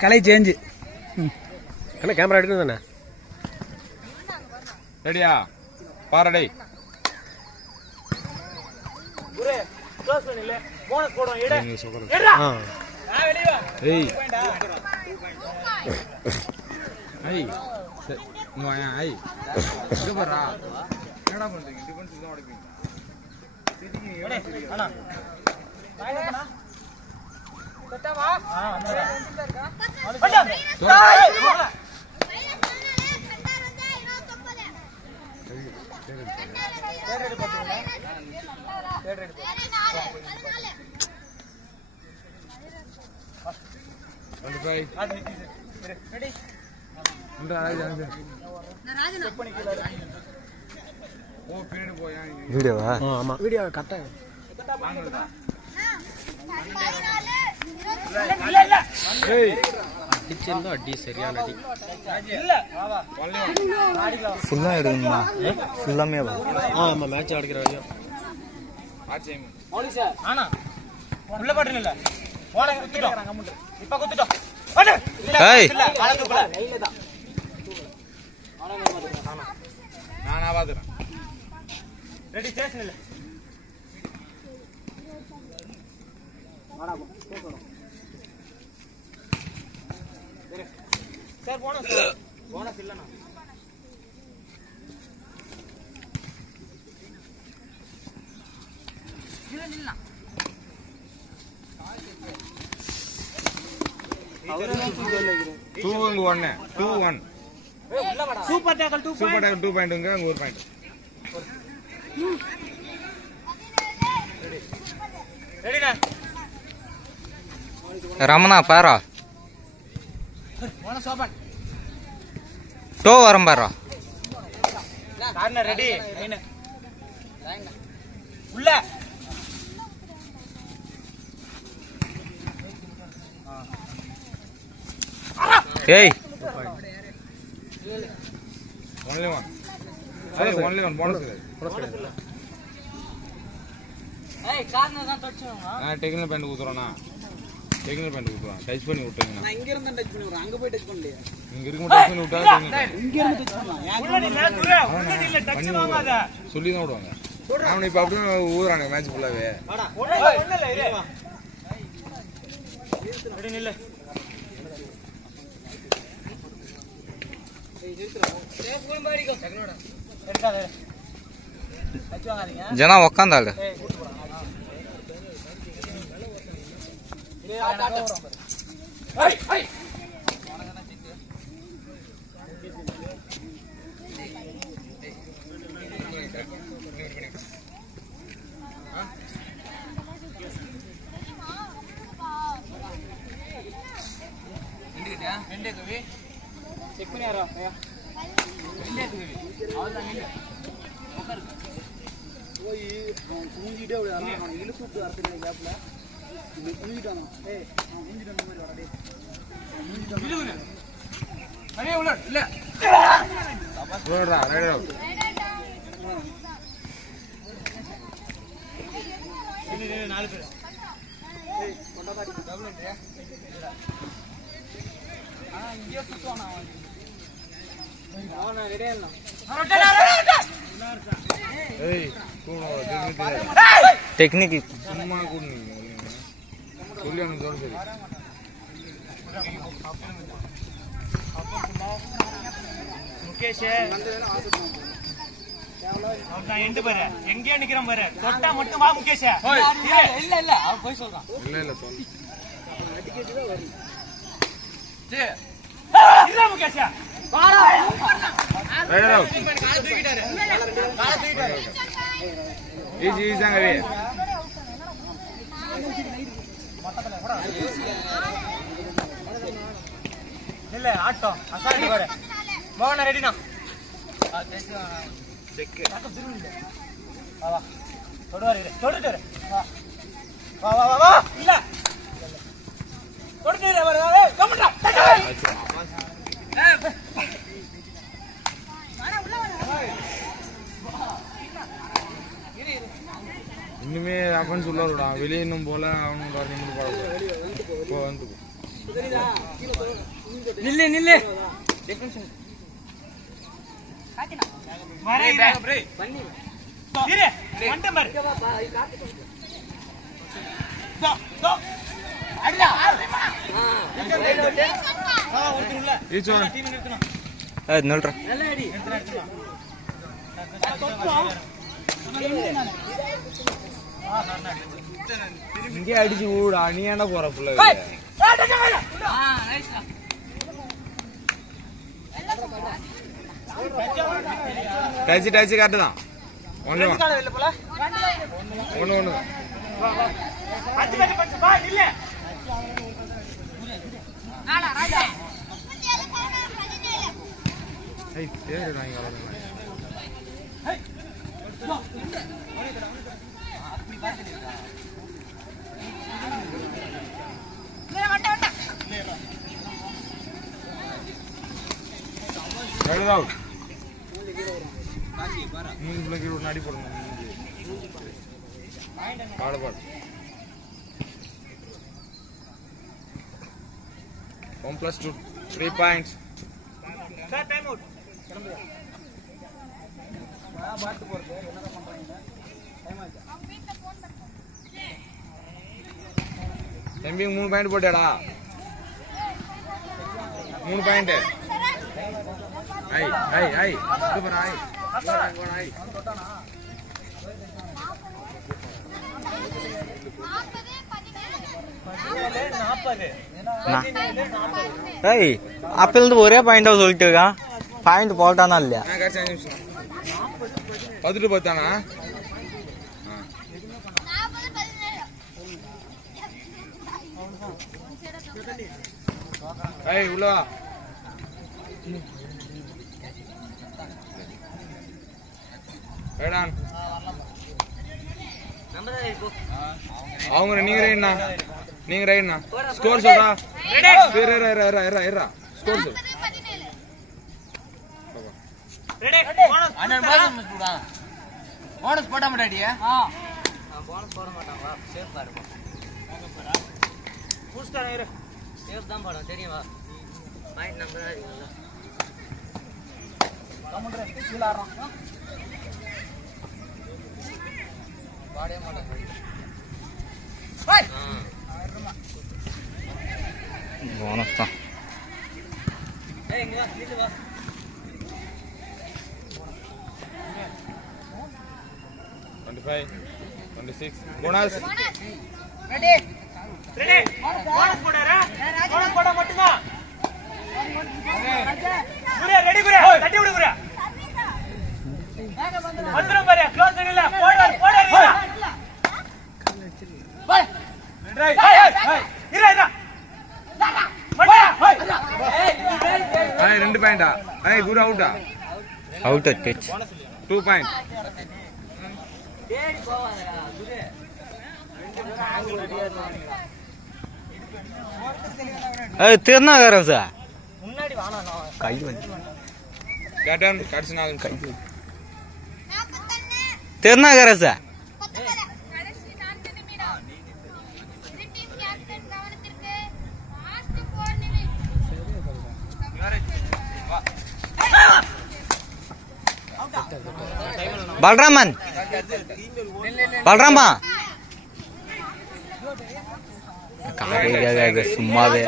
கலை change camera எடுக்கணும் தானே ரெடியா பாரடை வீடியோவா ஆமா வீடியோ கரெக்டா அடிச்சிருந்தோம் அடி சரியான அடி ஃபுல்லா எடுக்கணுமா ஃபுல்லாமே ஆமா மேட்ச் ஆடிக்கிற வரையும் உள்ள பாட்டு இல்ல இப்ப குத்துட்டோம் நானா பாத்துறேன் ரெடி ஸ்டேஷன் இல்ல சார் போனஸ் இல்லனா இல்ல 2-1 சூப்பர் டேக்கல் 2 பாயிண்ட்ங்க அங்க 1 பாயிண்ட் ரெடினா ரமணா பாரா போனஸ் ஓபன் டோ வரம் பாரா கார்னர் ரெடி லைன் உள்ள ஏய் only one bonus ஏய் கார்னர் தான் டச் பண்ணுங்க நான் டெக்னிக்கல் பேண்ட் ஊத்துறேனா டெக்னிக்கல் பேண்ட் ஊத்துறேன் டச் பண்ணி விட்டுங்க நான் இங்க இருந்து டச் பண்ணி விடுறேன் அங்க போய் டச் பண்ணலையா இங்க இருக்கு டச் பண்ணி விட்டா இங்க இருந்து டச் பண்ணலாம் உள்ள இல்ல டச் வாங்காத சொல்லி தான் விடுவாங்க அவன் இப்ப அப்படியே ஊதுறாங்க மேட்ச் ஃபுல்லாவே வாடா ஒண்ணு இல்ல இரு ரெடி நில்ல ஜனா உக்காந்தாள் செக் பண்ணியாரா போய் மூஞ்சிட்டே இழுத்து வரத்துல கேப்ல மூஞ்சிட்டானா ஏய் மூஞ்சிட்டு அந்த மாதிரி வரடே மூஞ்சிட்டு அடே உள்ள இல்ல ஓடுறா ரைட் அவுட் நீ நாலு பேர் ஏய் கொண்டா பாடி டபுள் என்ட்ரியா இங்கே சுத்துவானா அவன் ரெடியா இல்ல ஏய் டெக்னிக்கல் சும்மா கூடுங்க சொல்லி அவனுக்கு சொல்ல சரி முகேஷ் நான் எண்டு பாரு எங்கேயே நிக்கிறேன் பாரு தொட்டா மட்டும் வா முகேஷ் இல்ல இல்ல அவன் போய் சொல்றான் இல்ல சொல்லு அடிக்கடிதான் வரும் சே இல்ல முகேஷ் வாடா ரைட் அவுட் கால தூக்கிட்டாரு ஈஸி ஈஸாங்க இல்ல ஆட்டோ அசால்ட் பாரு மோகன ரெடினா செக் வா வா தொடுவாரு தொடுட்டாரு வா வா வா வா இல்ல வெளியே இன்னும் போல அவனுக்கு வர நிமிடம் போ வந்து நில்லு நில்லு நில்ற இங்கே அடிச்சு ஊடா நீ என்ன போற புள்ள டச்சு டச்சு காட்டுதான் ஒண்ணு ஒண்ணு ஒண்ணு பேரு வாங்கி அடி போடணும் பாடு பாடு 1 + 2 3 points. Time out. தம்பி 3 பாயிண்ட் போட்டேடா 3 பாயிண்ட் ஐ ஐ ஐ சூப்பர் ஐ போடா ஐ ஏய் அப்ப ஒரே பாயிண்டா சொல்லிட்டு இருக்கான் பாயிண்ட் போட்டானா இல்லையா 10 பார்த்தானா ஏய் உள்ள வேடான் அவங்க நீங்க ரைட்னா ஸ்கோர் சொல்றா ஸ்கோர் சொல் போனஸ் போட மாட்டாடியா போனஸ் போட மாட்டாங்களா சேஃப் பாருங்க பூஸ்டா இரு சேஃப் தான் போடும் தெரியுமா பாயிண்ட் நம்பர் இருக்குல்ல கமெண்ட்ல கீழ ஆறோம் பாடே மாட்டாங்க ஹாய் போனஸ் தான் ஏய் இங்க வா நில்லு வா 25 26 போனஸ் ரெடி போனஸ் போடுறா போனஸ் போட மட்டும்தான் குரே ரெடி குரே தட்டி விடு குரே வந்துரும் பாரு க்ளோஸ் பண்ணல போடு பை ரைட் இரு ஏய் 2 பாயிண்டா ஏய் குரு அவுட்டா அவுட் டச் 2 பாயிண்ட் டேடி போவாதடா குரு ஏய் திருநாகரம் சார் முன்னாடி வாணா கை வந்து கேட்டன் கட்ஸ் நாள் கை திருநாகரம் சார் கடைசி 4 நிமிடம் இது டீம் கேப்டன் கவனத்திற்கு லாஸ்ட் 4 நிமிடம் பல்ராமன் பல்ராமா காலையில சும்மாவே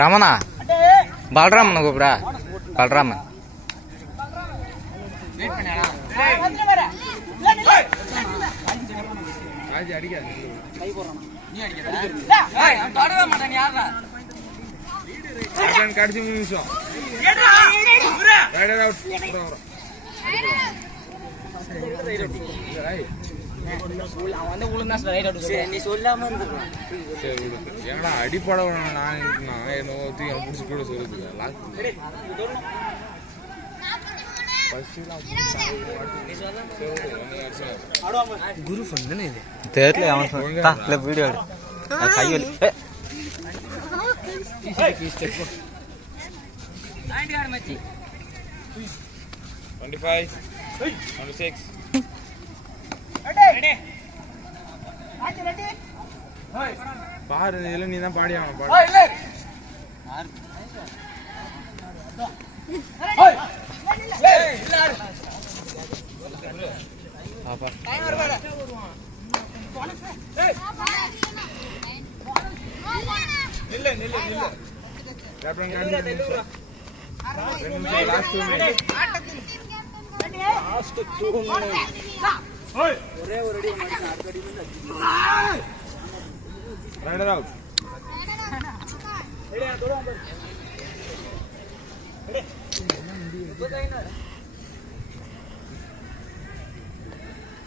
ரமணா பல்ராமன் கூப்பிடா பல்ராமன் ராஜி அடிக்காது கை போறானே நீ அடிக்கடா ஏய் அவன் தொடவே மாட்டான் யாரா கேட்டன் கடைசி 3 நிமிஷம் ஏடா குரு ரைடர் அவுட் வர அவன் வந்து உளுந்தா ரைட் அவுட் சரி நீ சொல்லாம இருந்துறான் சரி விடு ஏன்னா அடிப்பட நான் இருக்கணும் என்ன தூக்கி புடிச்சு கூட சொல்லுது லாஸ்ட் குரு ஃபோன் தானே இது தெரியல அவன் இல்ல வீடியோ எடு கையில் 25 26 பாரு இதுல நீ தான் பாடி ஆகணும் பாடு லாஸ்ட் 2 மினிட்ஸ் ஒரே ஒரு அடி ரைடர் அவுட் ரெடி தோடுவான் பாரு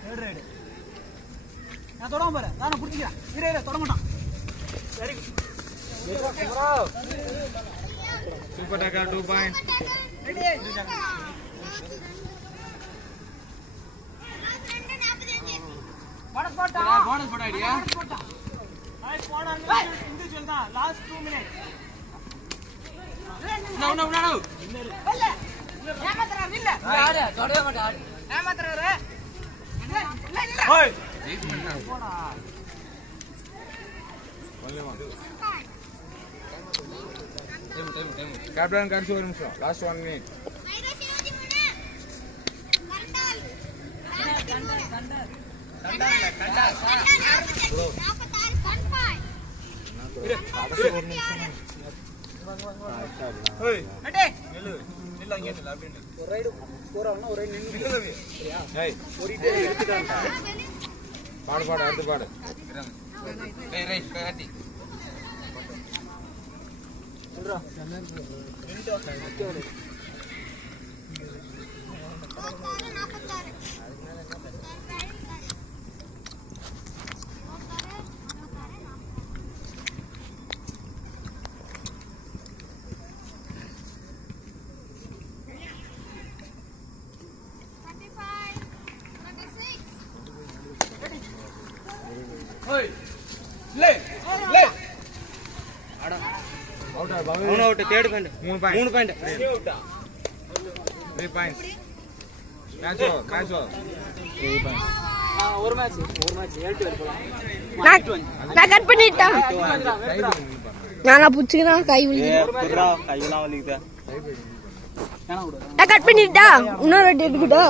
ரெடி ரெடி நான் தோடுவான் பாரு நான் புடிச்சிக்கிறேன் இரு தொட மாட்டான் சரி சூப்பர் டக்கா 2 பாயிண்ட் ரெடி போனஸ் போட ஐடியா நைஸ் போடா இண்டிவிஜுவல் தான் லாஸ்ட் 2 மினிட்ஸ் நோ இல்ல ஏமாத்துறா இல்ல ஆடு தொடவே மாட்டா ஆடு ஏமாத்துறாரு இல்ல ஓய் போடா ஒல்லே வா டைம் கேப்டன் கன்சி ஒரு நிமிஷம் லாஸ்ட் 1 மினிட் பாடு பாடு அடுத்து பாடு third point 3 point 3 points match ஒரு மேட்ச் 7 பேர் போலாம் நான் கட் பண்ணிட்டேன் நான் புடிச்சுக்கிறேன் கை வலிக்குது கையெல்லாம் வலிக்குதா நான் கட் பண்ணிட்டா இன்னொரு வாட்டி இருக்குடா